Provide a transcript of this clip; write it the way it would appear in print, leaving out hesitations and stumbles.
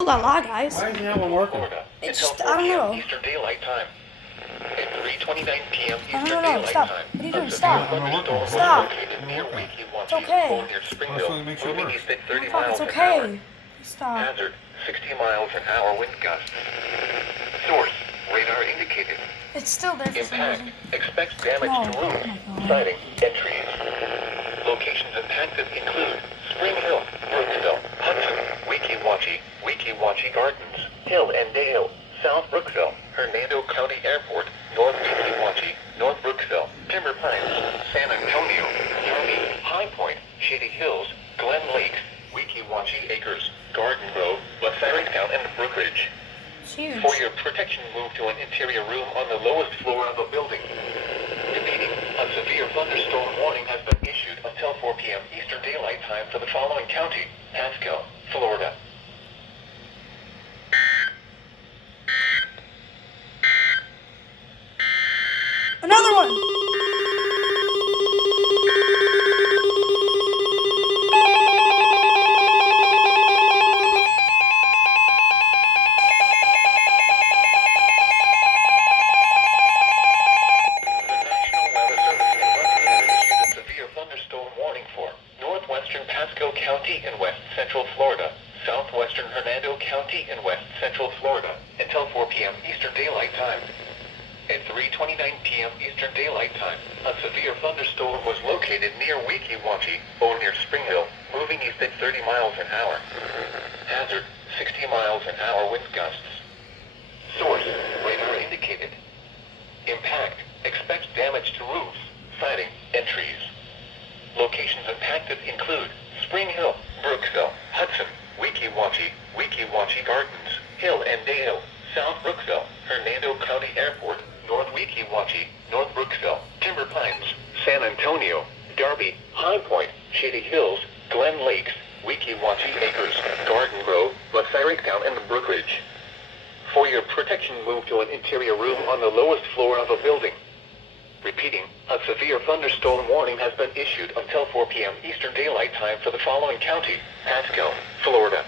La la, guys. Why isn't that one working? It's just, I don't know. Eastern Daylight Time. At 3:29 p.m. No, Eastern no, Daylight stop. Time. What are you doing? A Stop. severe thunderstorm was Stop. located near It's okay. near Well, Springville, so make sure it moving works. east at Oh 30 my God, miles it's an hour. okay. Stop. Hazard, 60 miles an hour wind gusts. Source, radar indicated. It's still there for some Impact, reason. expects damage No. to Oh roofs, my God. siding, and trees. Locations impacted include Spring Hill, Brooksville, Hudson, Weeki Gardens, Hill and Dale, South Brookville, Hernando County Airport, North Weeki, North Brookville, Timber Pines, San Antonio, Darby, High Point, Shady Hills, Glen Lakes, Weeki Acres, Garden Grove, Town, and Brookridge. It's huge. For your protection, move to an interior room on the lowest floor of a building. Repeating, a severe thunderstorm warning has been issued until 4 p.m. Eastern Daylight Time for the following county: Pasco, Florida. Another one. Thunderstorm warning for northwestern Pasco County and west central Florida, southwestern Hernando County and west central Florida, until 4 p.m. Eastern Daylight Time. At 3:29 p.m. Eastern Daylight Time, a severe thunderstorm was located near Weeki or near Springville, moving east at 30 miles an hour. Hazard, 60 miles an hour wind gusts. Source, radar indicated. Impact, expects damage to roofs, siding, and trees. Locations impacted include Spring Hill, Brooksville, Hudson, Weeki Gardens, Hill and Dale, South Brookville, Hernando County Airport, North Weeki, North Brookville, Timber Pines, San Antonio, Darby, High Point, Shady Hills, Glen Lakes, Weeki Acres, Garden Grove, Town, and Brookridge. For your protection, move to an interior room on the lowest floor of a building. Repeating, a severe thunderstorm warning has been issued until 4 p.m. Eastern Daylight Time for the following county: Pasco, Florida.